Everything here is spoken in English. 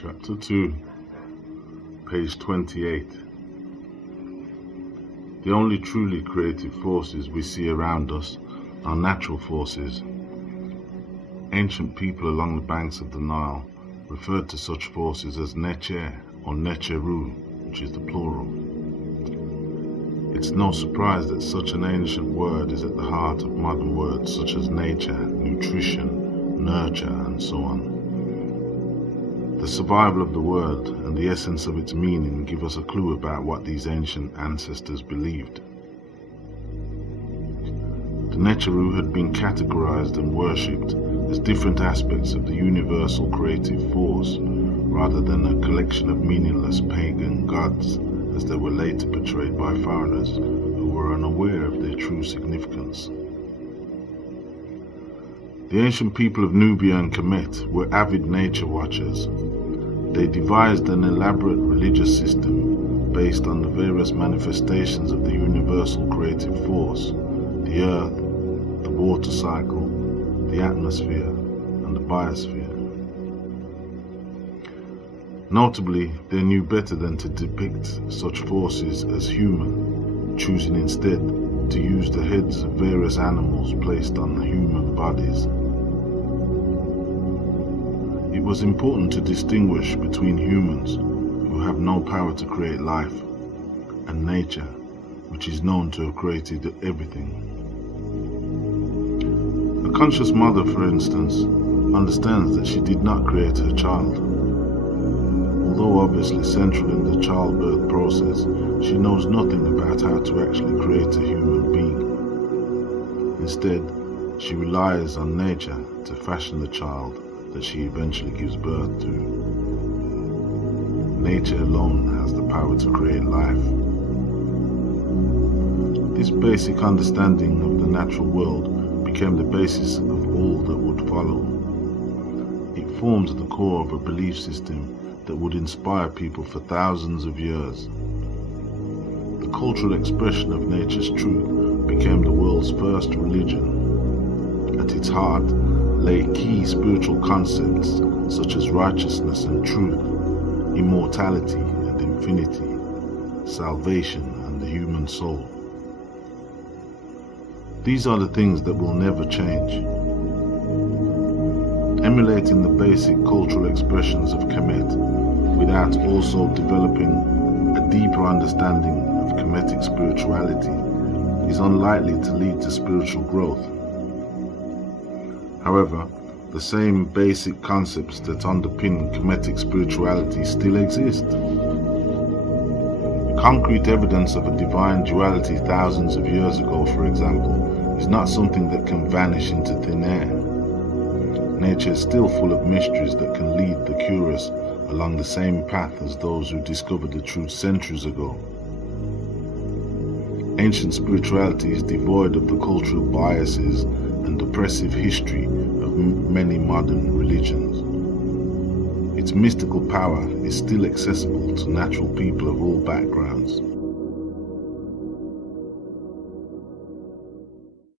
Chapter 2, page 28. The only truly creative forces we see around us are natural forces. Ancient people along the banks of the Nile referred to such forces as Neche or Necheru, which is the plural. It's no surprise that such an ancient word is at the heart of modern words such as nature, nutrition, nurture, and so on. The survival of the word and the essence of its meaning give us a clue about what these ancient ancestors believed. The Necheru had been categorized and worshipped as different aspects of the universal creative force, rather than a collection of meaningless pagan gods, as they were later portrayed by foreigners who were unaware of their true significance. The ancient people of Nubia and Kemet were avid nature watchers. They devised an elaborate religious system based on the various manifestations of the universal creative force: the earth, the water cycle, the atmosphere, and the biosphere. Notably, they knew better than to depict such forces as human, choosing instead to use the heads of various animals placed on the human bodies. It was important to distinguish between humans, who have no power to create life, and nature, which is known to have created everything. A conscious mother, for instance, understands that she did not create her child. Although obviously central in the childbirth process, she knows nothing about how to actually create a human being. Instead, she relies on nature to fashion the child that she eventually gives birth to. Nature alone has the power to create life. This basic understanding of the natural world became the basis of all that would follow. It formed the core of a belief system that would inspire people for thousands of years. The cultural expression of nature's truth became the world's first religion. At its heart lay key spiritual concepts such as righteousness and truth, immortality and infinity, salvation and the human soul. These are the things that will never change. Emulating the basic cultural expressions of Kemet without also developing a deeper understanding of Kemetic spirituality is unlikely to lead to spiritual growth. However, the same basic concepts that underpin Kemetic spirituality still exist. Concrete evidence of a divine duality thousands of years ago, for example, is not something that can vanish into thin air. Nature is still full of mysteries that can lead the curious along the same path as those who discovered the truth centuries ago. Ancient spirituality is devoid of the cultural biases and oppressive history of many modern religions. Its mystical power is still accessible to natural people of all backgrounds.